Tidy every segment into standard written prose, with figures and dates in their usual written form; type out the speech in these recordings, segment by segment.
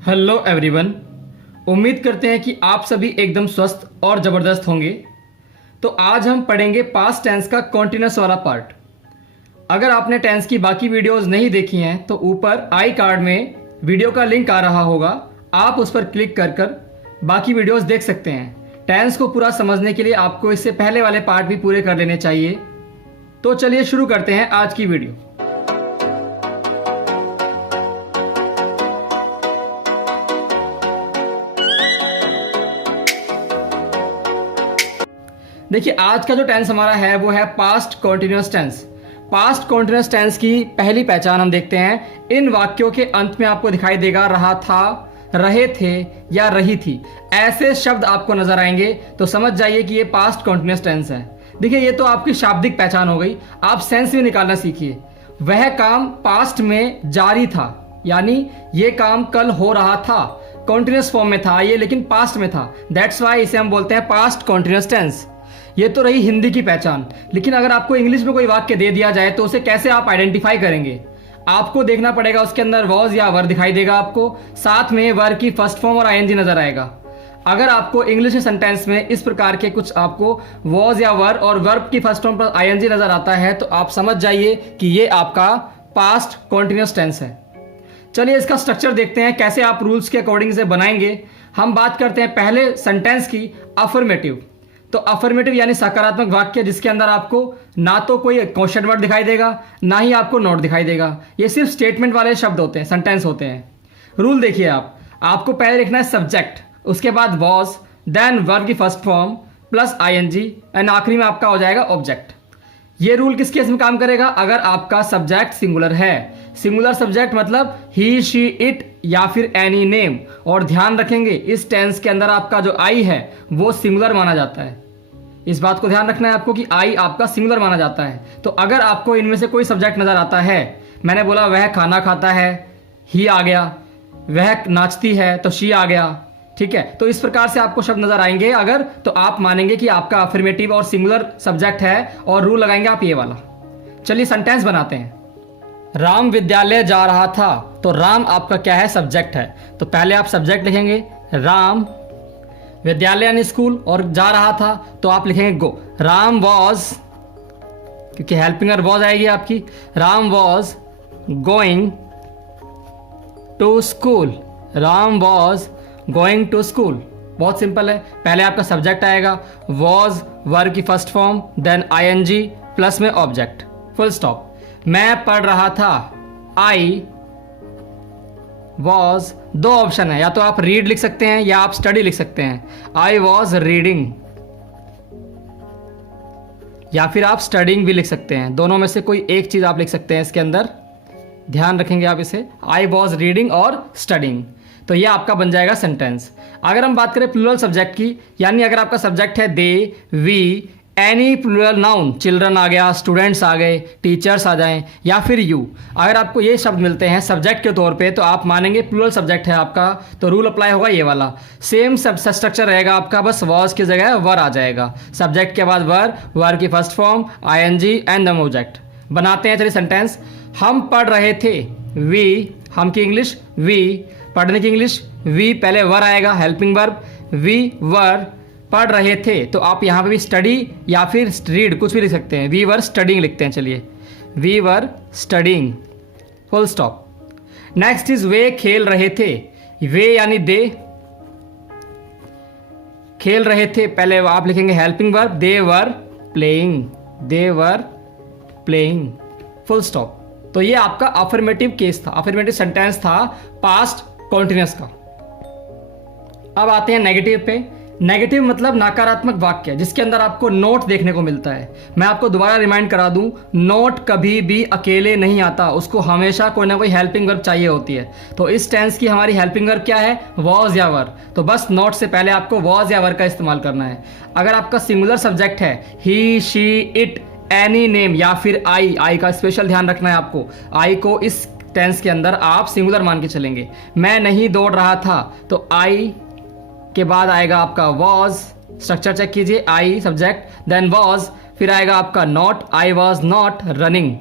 Hello everyone. उम्मीद करते हैं कि आप सभी एकदम स्वस्थ और ज़बरदस्त होंगे। तो आज हम पढ़ेंगे पास्ट टेंस का कॉन्टिन्यूस वाला पार्ट। अगर आपने टेंस की बाकी वीडियोस नहीं देखी हैं तो ऊपर आई कार्ड में वीडियो का लिंक आ रहा होगा, आप उस पर क्लिक कर कर बाकी वीडियोस देख सकते हैं। टेंस को पूरा समझने के लिए आपको इससे पहले वाले पार्ट भी पूरे कर लेने चाहिए। तो चलिए शुरू करते हैं आज की वीडियो। देखिए, आज का जो टेंस हमारा है वो है past continuous tense. Past continuous tense की पहली पहचान हम देखते हैं। इन वाक्यों के अंत में आपको दिखाई देगा रहा था, रहे थे या रही थी, ऐसे शब्द आपको नजर आएंगे तो समझ जाइए कि ये पास्ट कॉन्टिन्यूस टेंस है। देखिए, ये तो आपकी शाब्दिक पहचान हो गई। आप सेंस भी निकालना सीखिए। वह काम पास्ट में जारी था, यानी ये काम कल हो रहा था, कॉन्टिन्यूस फॉर्म में था ये, लेकिन पास्ट में था। दैट्स वाई इसे हम बोलते हैं पास्ट कॉन्टिन्यूस टेंस। ये तो रही हिंदी की पहचान। लेकिन अगर आपको इंग्लिश में कोई वाक्य दे दिया जाए तो उसे कैसे आप आइडेंटिफाई करेंगे? आपको देखना पड़ेगा, उसके अंदर वॉज या वर दिखाई देगा आपको, साथ में वर की फर्स्ट फॉर्म और आईएनजी नजर आएगा। अगर आपको इंग्लिश सेंटेंस में इस प्रकार के कुछ आपको वॉज या वर और वर्ब की फर्स्ट फॉर्म पर आईएनजी नजर आता है तो आप समझ जाइए कि ये आपका पास्ट कॉन्टिन्यूस टेंस है। चलिए इसका स्ट्रक्चर देखते हैं, कैसे आप रूल्स के अकॉर्डिंग से बनाएंगे। हम बात करते हैं पहले सेंटेंस की, अफर्मेटिव। तो अफर्मेटिव यानी सकारात्मक वाक्य जिसके अंदर आपको ना तो कोई क्वेश्चन वर्ड दिखाई देगा, ना ही आपको नोट दिखाई देगा। ये सिर्फ स्टेटमेंट वाले शब्द होते हैं, सेंटेंस होते हैं। रूल देखिए, आपको पहले लिखना है सब्जेक्ट, उसके बाद वॉज, देन वर्ब की first form plus ING and आखिरी में आपका हो जाएगा ऑब्जेक्ट। ये रूल किस केस में काम करेगा? अगर आपका सब्जेक्ट सिंगुलर है। सिंगुलर सब्जेक्ट मतलब ही, शी, इट या फिर एनी नेम। और ध्यान रखेंगे इस टेंस के अंदर आपका जो आई है वो सिंगुलर माना जाता है। इस बात को ध्यान रखना है आपको कि आई आपका सिंगुलर माना जाता है। तो अगर आपको इनमें से कोई सब्जेक्ट नजर आता है, मैंने बोला वह खाना खाता है, ही आ गया, वह नाचती है तो शी आ गया, ठीक है। तो इस प्रकार से आपको शब्द नजर आएंगे अगर, तो आप मानेंगे कि आपका अफर्मेटिव और सिंगुलर सब्जेक्ट है और रूल लगाएंगे आप ये वाला। चलिए सेंटेंस बनाते हैं। राम विद्यालय जा रहा था, तो राम आपका क्या है? सब्जेक्ट है। तो पहले आप सब्जेक्ट लिखेंगे राम, विद्यालय यानी स्कूल, और जा रहा था तो आप लिखेंगे गो। राम वॉज, क्योंकि हेल्पिंग वर्ब वॉज आएगी आपकी, Ram was going to school. Ram was going to school. बहुत सिंपल है। पहले आपका सब्जेक्ट आएगा, वॉज वर्ब की first form, then ING plus में ऑब्जेक्ट, फुल स्टॉप। मैं पढ़ रहा था, आई वॉज, दो ऑप्शन है, या तो आप रीड लिख सकते हैं या आप स्टडी लिख सकते हैं। आई वॉज रीडिंग, या फिर आप स्टडिंग भी लिख सकते हैं। दोनों में से कोई एक चीज आप लिख सकते हैं इसके अंदर, ध्यान रखेंगे आप इसे, आई वॉज रीडिंग और स्टडिंग। तो ये आपका बन जाएगा सेंटेंस। अगर हम बात करें प्लूरल सब्जेक्ट की, यानी अगर आपका सब्जेक्ट है they, we, any plural noun, children आ गया, स्टूडेंट्स आ गए, टीचर्स आ जाएं, या फिर यू, अगर आपको ये शब्द मिलते हैं सब्जेक्ट के तौर पे तो आप मानेंगे प्लूरल सब्जेक्ट है आपका, तो रूल अप्लाई होगा ये वाला। सेम सब स्ट्रक्चर रहेगा आपका, बस वॉज की जगह वर आ जाएगा। सब्जेक्ट के बाद वर, वर की first form, ING and the object. बनाते हैं चलिए सेंटेंस। हम पढ़ रहे थे, वी, हम की इंग्लिश वी, पढ़ने की इंग्लिश वी, पहले वर आएगा हेल्पिंग वर्ब, वी वर पढ़ रहे थे। तो आप यहाँ पे भी स्टडी या फिर रीड कुछ भी लिख सकते हैं। वी वर स्टडिंग लिखते हैं। चलिए, we were studying, full stop. Next is वे खेल रहे थे। वे यानी दे, खेल रहे थे, पहले आप लिखेंगे helping verb, they were playing, they were playing, full stop. तो ये आपका अफर्मेटिव केस था, अफर्मेटिव सेंटेंस था पास्ट कॉन्टिन्यूस का। अब आते हैं नेगेटिव पे। नेगेटिव मतलब नकारात्मक वाक्य जिसके अंदर आपको नोट देखने को मिलता है। मैं आपको दोबारा रिमाइंड करा दूं, नोट कभी भी अकेले नहीं आता, उसको हमेशा कोई ना कोई हेल्पिंग वर्ब चाहिए होती है। तो इस टेंस की हमारी हेल्पिंग वर्ब क्या है? वॉज या वर। तो बस नोट से पहले आपको वॉज या वर का इस्तेमाल करना है। अगर आपका सिंगुलर सब्जेक्ट है, ही, शी, इट, एनी नेम या फिर आई, आई का स्पेशल ध्यान रखना है आपको। आई को इस टेंस के अंदर आप सिंगुलर मान के चलेंगे। मैं नहीं दौड़ रहा था, तो आई के बाद आएगा आपका वॉज, स्ट्रक्चर चेक कीजिए, आई सब्जेक्ट, देन वॉज, फिर आएगा आपका not, I was not running,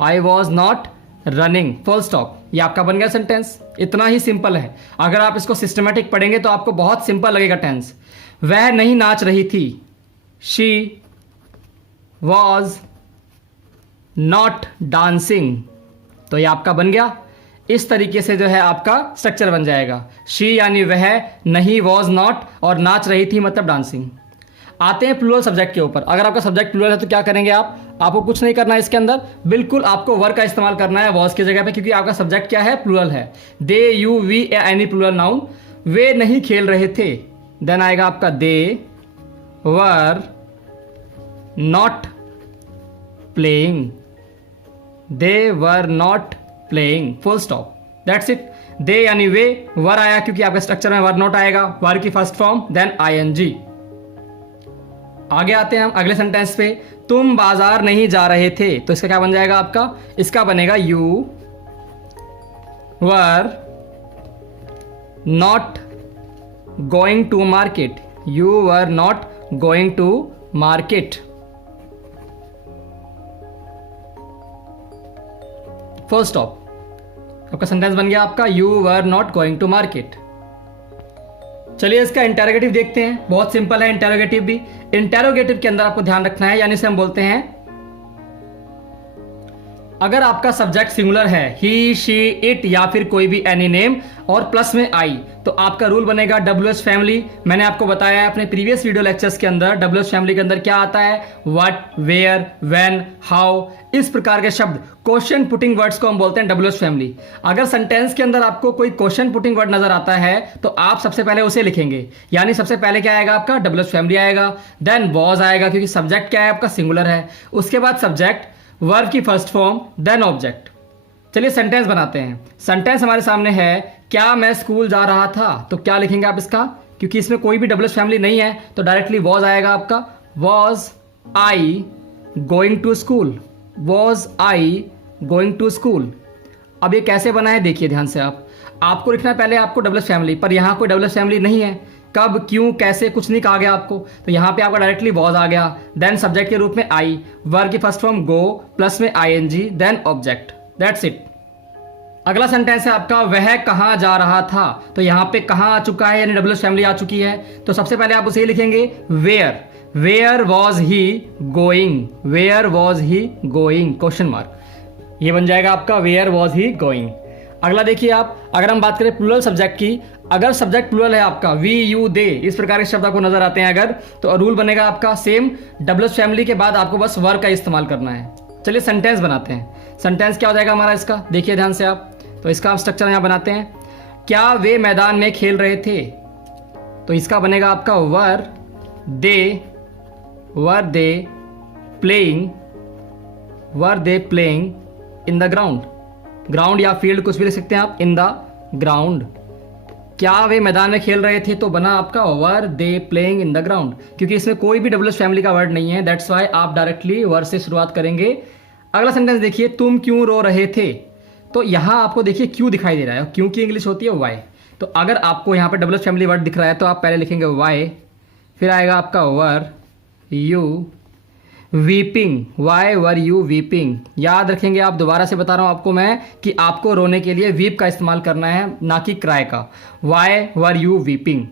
I was not running, full stop. ये आपका बन गया सेंटेंस। इतना ही सिंपल है। अगर आप इसको सिस्टमेटिक पढ़ेंगे तो आपको बहुत सिंपल लगेगा टेंस। वह नहीं नाच रही थी, शी वॉज नॉट डांसिंग। तो ये आपका बन गया। इस तरीके से जो है आपका स्ट्रक्चर बन जाएगा। शी यानी वह, नहीं वॉज नॉट, और नाच रही थी मतलब डांसिंग। आते हैं प्लूरल सब्जेक्ट के ऊपर। अगर आपका सब्जेक्ट प्लूरल है तो क्या करेंगे आप? आपको कुछ नहीं करना है इसके अंदर, बिल्कुल आपको वर का इस्तेमाल करना है वॉज की जगह पे, क्योंकि आपका सब्जेक्ट क्या है? प्लूरल है। They, you, we, any plural noun. वे नहीं खेल रहे थे, देन आएगा आपका they were not playing. They were not playing, full stop, that's it. They यानी वे, वर आया क्योंकि आपके स्ट्रक्चर में वर नॉट आएगा, वर की फर्स्ट फॉर्म, देन आईएनजी। आगे आते हैं हम अगले सेंटेंस पे। तुम बाजार नहीं जा रहे थे, तो इसका क्या बन जाएगा आपका? इसका बनेगा you were not going to market. You were not going to market, full stop. आपका सेंटेंस बन गया आपका you were not going to market. चलिए इसका इंटेरोगेटिव देखते हैं। बहुत सिंपल है इंटेरोगेटिव भी। इंटेरोगेटिव के अंदर आपको ध्यान रखना है, यानी से हम बोलते हैं अगर आपका सब्जेक्ट सिंगुलर है, ही, शी, इट या फिर कोई भी एनी नेम और प्लस में आई, तो आपका रूल बनेगा WH फैमिली। मैंने आपको बताया है अपने प्रीवियस वीडियो लेक्चर्स के अंदर WH फैमिली के अंदर क्या आता है? व्हाट, वेयर, व्हेन, हाउ, इस प्रकार के शब्द, क्वेश्चन पुटिंग वर्ड्स को हम बोलते हैं WH फैमिली। अगर सेंटेंस के अंदर आपको कोई क्वेश्चन पुटिंग वर्ड नजर आता है तो आप सबसे पहले उसे लिखेंगे, यानी सबसे पहले क्या आएगा आपका? WH फैमिली आएगा, देन वॉज आएगा क्योंकि सब्जेक्ट क्या है आपका? सिंगुलर है। उसके बाद सब्जेक्ट, वर्ब की फर्स्ट फॉर्म, देन ऑब्जेक्ट। चलिए सेंटेंस बनाते हैं। सेंटेंस हमारे सामने है, क्या मैं स्कूल जा रहा था, तो क्या लिखेंगे आप इसका? क्योंकि इसमें कोई भी WH फैमिली नहीं है तो डायरेक्टली वॉज आएगा आपका। Was I going to school, was I going to school. अब ये कैसे बना है देखिए ध्यान से। आपको लिखना पहले आपको WH फैमिली, पर यहाँ कोई WH फैमिली नहीं है। कब, क्यों, कैसे, कुछ नहीं कहा गया आपको, तो यहाँ पे आपका डायरेक्टली वॉज आ गया। देन सब्जेक्ट के रूप में आई, वर्ब की फर्स्ट फॉर्म गो, प्लस में ING, then object, that's it. अगला सेंटेंस है आपका, वह कहाँ जा रहा था, तो यहाँ पे कहाँ आ चुका है, यानी WH फैमिली आ चुकी है। तो सबसे पहले आप उसे लिखेंगे where. Where was he going, where was he going, question mark. ये बन जाएगा आपका वेयर वॉज ही गोइंग। अगला देखिए आप, अगर हम बात करें प्लूरल सब्जेक्ट की, अगर सब्जेक्ट प्लूरल है आपका, वी, यू, दे, इस प्रकार के शब्द आपको नजर आते हैं अगर, तो रूल बनेगा आपका सेम, WH फैमिली के बाद आपको बस वर्ब का इस्तेमाल करना है। चलिए सेंटेंस बनाते हैं। सेंटेंस क्या हो जाएगा हमारा इसका, देखिए ध्यान से आप। तो इसका हम स्ट्रक्चर यहाँ बनाते हैं। क्या वे मैदान में खेल रहे थे, तो इसका बनेगा आपका were they playing, were they playing in the ground. Ground या फील्ड कुछ भी लिख सकते हैं आप, इन द ग्राउंड। क्या वे मैदान में खेल रहे थे, तो बना आपका were they playing in the ground, क्योंकि इसमें कोई भी WH फैमिली का वर्ड नहीं है, दैट्स वाई आप डायरेक्टली वर से शुरुआत करेंगे। अगला सेंटेंस देखिए, तुम क्यों रो रहे थे, तो यहाँ आपको देखिए क्यों दिखाई दे रहा है, क्यों की इंग्लिश होती है वाई। तो अगर आपको यहाँ पे WH फैमिली वर्ड दिख रहा है तो आप पहले लिखेंगे वाई, फिर आएगा आपका were you, weeping, why were you weeping. याद रखेंगे आप, दोबारा से बता रहा हूँ आपको मैं कि आपको रोने के लिए वीप का इस्तेमाल करना है, ना कि क्राई का। Why were you weeping.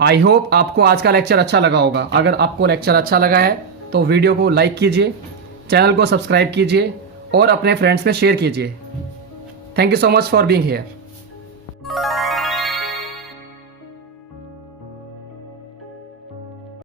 I hope आपको आज का लेक्चर अच्छा लगा होगा। अगर आपको लेक्चर अच्छा लगा है तो वीडियो को लाइक कीजिए, चैनल को सब्सक्राइब कीजिए और अपने फ्रेंड्स में शेयर कीजिए। Thank you so much for being here.